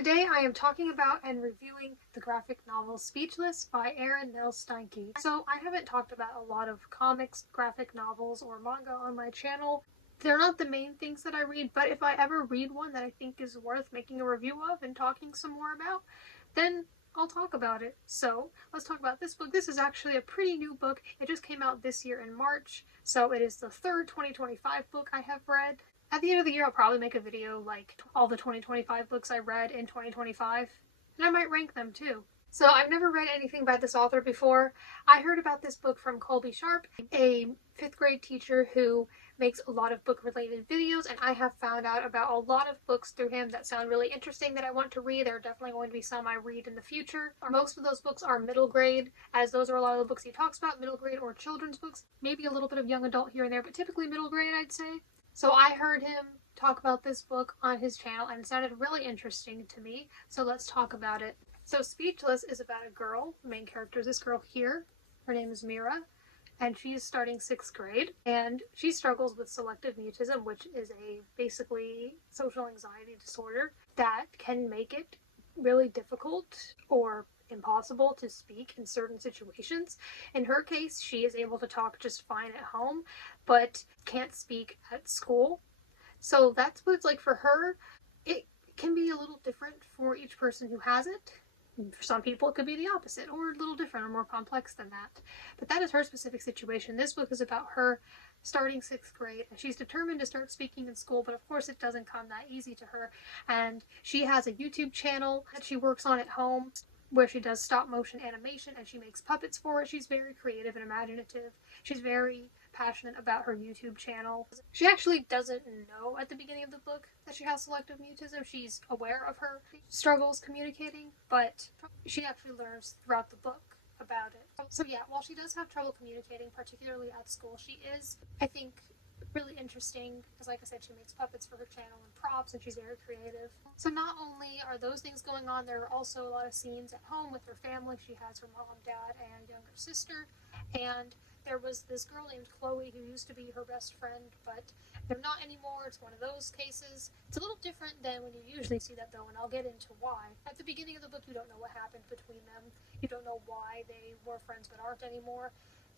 Today I am talking about and reviewing the graphic novel Speechless by Aron, Nels, Steinke. So I haven't talked about a lot of comics, graphic novels, or manga on my channel. They're not the main things that I read, but if I ever read one that I think is worth making a review of and talking some more about, then I'll talk about it. So let's talk about this book. This is actually a pretty new book. It just came out this year in March, so it is the third 2025 book I have read. At the end of the year, I'll probably make a video like all the 2025 books I read in 2025, and I might rank them too. So I've never read anything by this author before. I heard about this book from Colby Sharp, a 5th grade teacher who makes a lot of book related videos, and I have found out about a lot of books through him that sound really interesting that I want to read. There are definitely going to be some I read in the future. Most of those books are middle grade, as those are a lot of the books he talks about, middle grade or children's books. Maybe a little bit of young adult here and there, but typically middle grade, I'd say. So I heard him talk about this book on his channel and it sounded really interesting to me, so let's talk about it. So Speechless is about a girl. The main character is this girl here. Her name is Mira, and she's starting 6th grade, and she struggles with selective mutism, which is a basically social anxiety disorder that can make it really difficult or impossible to speak in certain situations. In her case, she is able to talk just fine at home, but can't speak at school. So that's what it's like for her. It can be a little different for each person who has it. For some people, it could be the opposite, or a little different, or more complex than that. But that is her specific situation. This book is about her starting 6th grade, and she's determined to start speaking in school, but of course it doesn't come that easy to her. And she has a YouTube channel that she works on at home, where she does stop motion animation and she makes puppets for it. She's very creative and imaginative. She's very passionate about her YouTube channel. She actually doesn't know at the beginning of the book that she has selective mutism. She's aware of her struggles communicating, but she actually learns throughout the book about it. So yeah, while she does have trouble communicating, particularly at school, she is, I think, really interesting because, like I said, she makes puppets for her channel and props, and she's very creative. So not only are those things going on, there are also a lot of scenes at home with her family. She has her mom, dad, and younger sister, and there was this girl named Chloe who used to be her best friend, but they're not anymore. It's one of those cases. It's a little different than when you usually see that, though, and I'll get into why. At the beginning of the book, you don't know what happened between them. You don't know why they were friends but aren't anymore.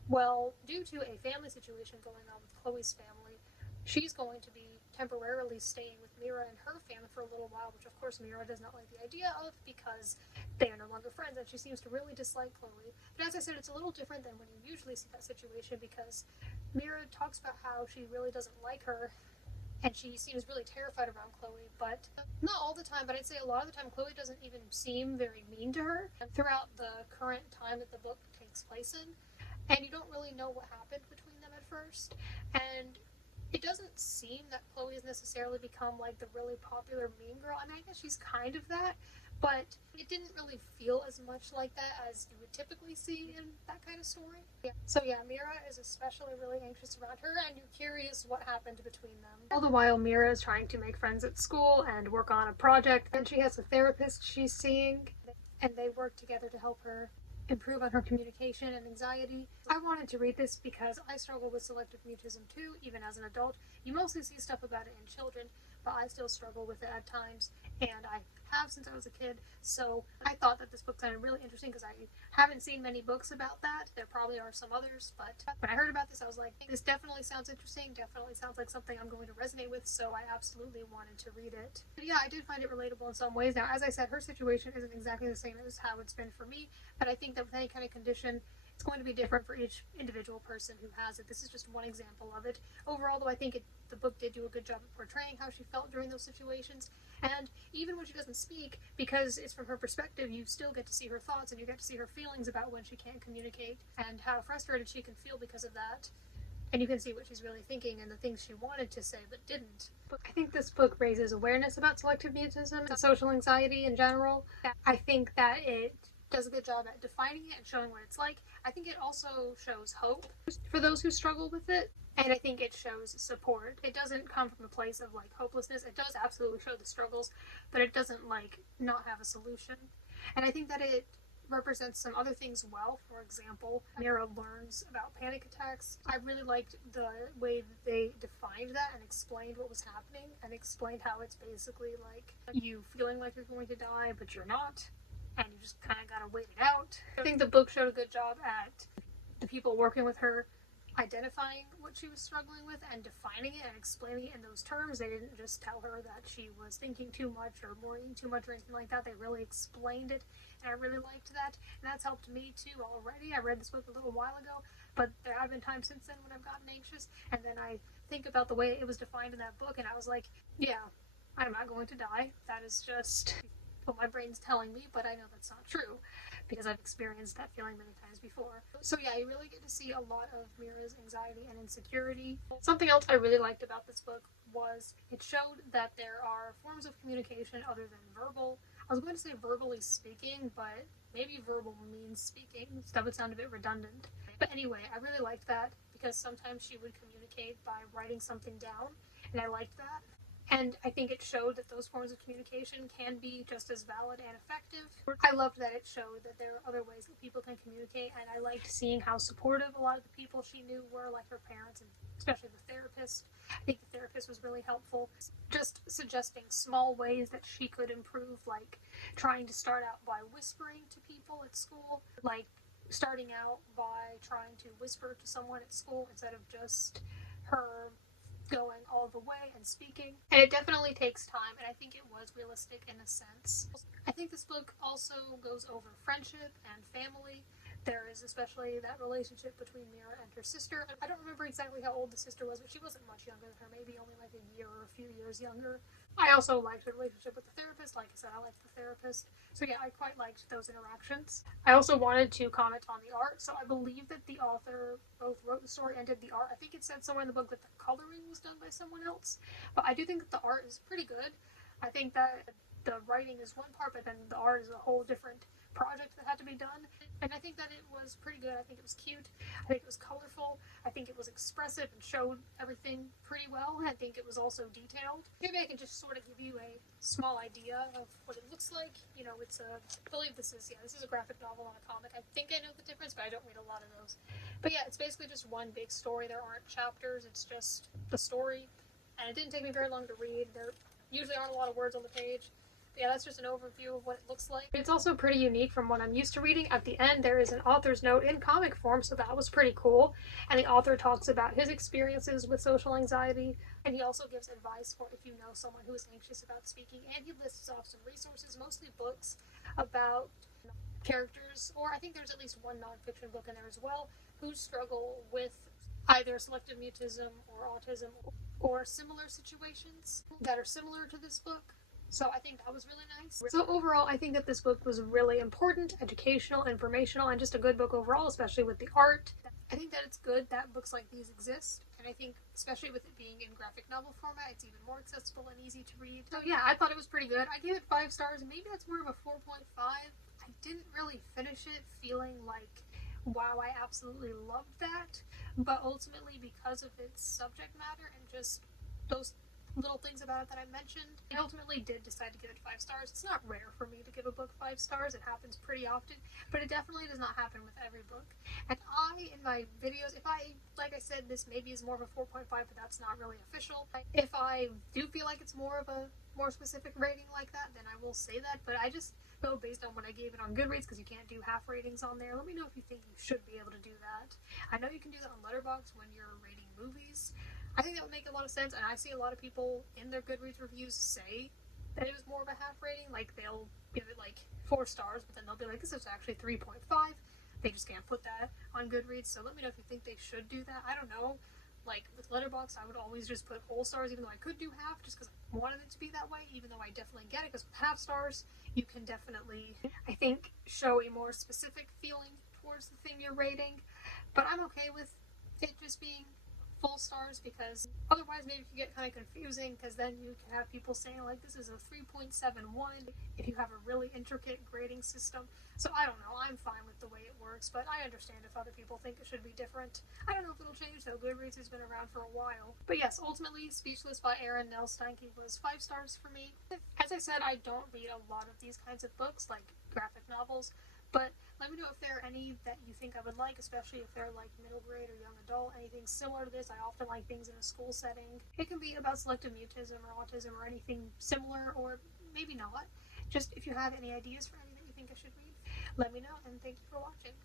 Well, due to a family situation going on with Chloe's family, she's going to be temporarily staying with Mira and her family for a little while, which of course Mira does not like the idea of because they are no longer friends and she seems to really dislike Chloe. But as I said, it's a little different than when you usually see that situation because Mira talks about how she really doesn't like her and she seems really terrified around Chloe, but not all the time, but I'd say a lot of the time Chloe doesn't even seem very mean to her throughout the current time that the book takes place in. And you don't really know what happened between them at first. And it doesn't seem that Chloe has necessarily become like the really popular mean girl. I mean, I guess she's kind of that, but it didn't really feel as much like that as you would typically see in that kind of story. Yeah. So yeah, Mira is especially really anxious around her, and you're curious what happened between them. All the while, Mira is trying to make friends at school and work on a project, and she has a therapist she's seeing, and they work together to help her improve on her communication and anxiety. I wanted to read this because I struggle with selective mutism too, even as an adult. You mostly see stuff about it in children, but I still struggle with it at times, and I have since I was a kid, so I thought that this book sounded really interesting because I haven't seen many books about that. There probably are some others, but when I heard about this, I was like, this definitely sounds interesting, definitely sounds like something I'm going to resonate with, so I absolutely wanted to read it. But yeah, I did find it relatable in some ways. Now, as I said, her situation isn't exactly the same as how it's been for me, but I think that with any kind of condition, it's going to be different for each individual person who has it. This is just one example of it. Overall, though, I think the book did do a good job of portraying how she felt during those situations. And even when she doesn't speak, because it's from her perspective, you still get to see her thoughts and you get to see her feelings about when she can't communicate and how frustrated she can feel because of that. And you can see what she's really thinking and the things she wanted to say but didn't. But I think this book raises awareness about selective mutism and social anxiety in general. I think that it does a good job at defining it and showing what it's like. I think it also shows hope for those who struggle with it, and I think it shows support. It doesn't come from a place of like hopelessness. It does absolutely show the struggles, but it doesn't like not have a solution. And I think that it represents some other things well. For example, Mira learns about panic attacks. I really liked the way that they defined that and explained what was happening, and explained how it's basically like you feeling like you're going to die, but you're not, and you just kind of gotta wait it out. I think the book showed a good job at the people working with her identifying what she was struggling with and defining it and explaining it in those terms. They didn't just tell her that she was thinking too much or worrying too much or anything like that. They really explained it, and I really liked that, and that's helped me too already. I read this book a little while ago, but there have been times since then when I've gotten anxious, and then I think about the way it was defined in that book, and I was like, yeah, I'm not going to die. That is just what my brain's telling me, but I know that's not true because I've experienced that feeling many times before. So yeah, you really get to see a lot of Mira's anxiety and insecurity. Something else I really liked about this book was it showed that there are forms of communication other than verbal. I was going to say verbally speaking, but maybe verbal means speaking. That would sound a bit redundant. But anyway, I really liked that because sometimes she would communicate by writing something down, and I liked that. And I think it showed that those forms of communication can be just as valid and effective. I loved that it showed that there are other ways that people can communicate, and I liked seeing how supportive a lot of the people she knew were, like her parents, and especially the therapist. I think the therapist was really helpful, just suggesting small ways that she could improve, like trying to start out by whispering to people at school, like starting out by trying to whisper to someone at school instead of just her going all the way and speaking. And it definitely takes time, and I think it was realistic in a sense. I think this book also goes over friendship and family. There is especially that relationship between Mira and her sister. I don't remember exactly how old the sister was, but she wasn't much younger than her, maybe only like a year or a few years younger. I also liked the relationship with the therapist. Like I said, I liked the therapist. So yeah, I quite liked those interactions. I also wanted to comment on the art. So I believe that the author both wrote the story and did the art. I think it said somewhere in the book that the coloring was done by someone else. But I do think that the art is pretty good. I think that the writing is one part, but then the art is a whole different project that had to be done. And I think that it was pretty good. I think it was cute. I think it was colorful. I think it was expressive and showed everything pretty well. I think it was also detailed. Maybe I can just sort of give you a small idea of what it looks like. You know, it's a, I believe this is a graphic novel, not a comic. I think I know the difference, but I don't read a lot of those. But yeah, it's basically just one big story. There aren't chapters. It's just the story. And it didn't take me very long to read. There usually aren't a lot of words on the page. Yeah, that's just an overview of what it looks like. It's also pretty unique from what I'm used to reading. At the end, there is an author's note in comic form, so that was pretty cool. And the author talks about his experiences with social anxiety, and he also gives advice for if you know someone who is anxious about speaking, and he lists off some resources, mostly books about characters, or I think there's at least one nonfiction book in there as well, who struggle with either selective mutism or autism or similar situations that are similar to this book. So I think that was really nice. So overall, I think that this book was really important, educational, informational, and just a good book overall, especially with the art. I think that it's good that books like these exist, and I think especially with it being in graphic novel format, it's even more accessible and easy to read. So yeah, I thought it was pretty good. I gave it 5 stars, maybe that's more of a 4.5. I didn't really finish it feeling like, wow, I absolutely loved that, but ultimately because of its subject matter and just those little things about it that I mentioned, I ultimately did decide to give it 5 stars. It's not rare for me to give a book 5 stars. It happens pretty often, but it definitely does not happen with every book. And in my videos, like I said, this maybe is more of a 4.5, but that's not really official. If I do feel like it's more of a more specific rating like that, then I will say that, but I just go based on what I gave it on Goodreads, because you can't do half ratings on there. Let me know if you think you should be able to do that. I know you can do that on Letterboxd when you're rating movies. I think that would make a lot of sense, and I see a lot of people in their Goodreads reviews say that it was more of a half rating. Like, they'll give it like 4 stars, but then they'll be like, this is actually 3.5. They just can't put that on Goodreads, so let me know if you think they should do that. I don't know. Like, with Letterboxd, I would always just put whole stars, even though I could do half, just because I wanted it to be that way, even though I definitely get it, because with half stars, you can definitely, I think, show a more specific feeling towards the thing you're rating. But I'm okay with it just being full stars, because otherwise maybe it can get kind of confusing, because then you can have people saying like this is a 3.71 if you have a really intricate grading system. So I don't know, I'm fine with the way it works, but I understand if other people think it should be different. I don't know if it'll change though. Goodreads has been around for a while. But yes, ultimately Speechless by Aron, Nels, Steinke was 5 stars for me. As I said, I don't read a lot of these kinds of books, like graphic novels, But let me know if there are any that you think I would like, especially if they're like middle grade or young adult, anything similar to this. I often like things in a school setting. It can be about selective mutism or autism or anything similar, or maybe not. Just if you have any ideas for any that you think I should read, let me know, and thank you for watching.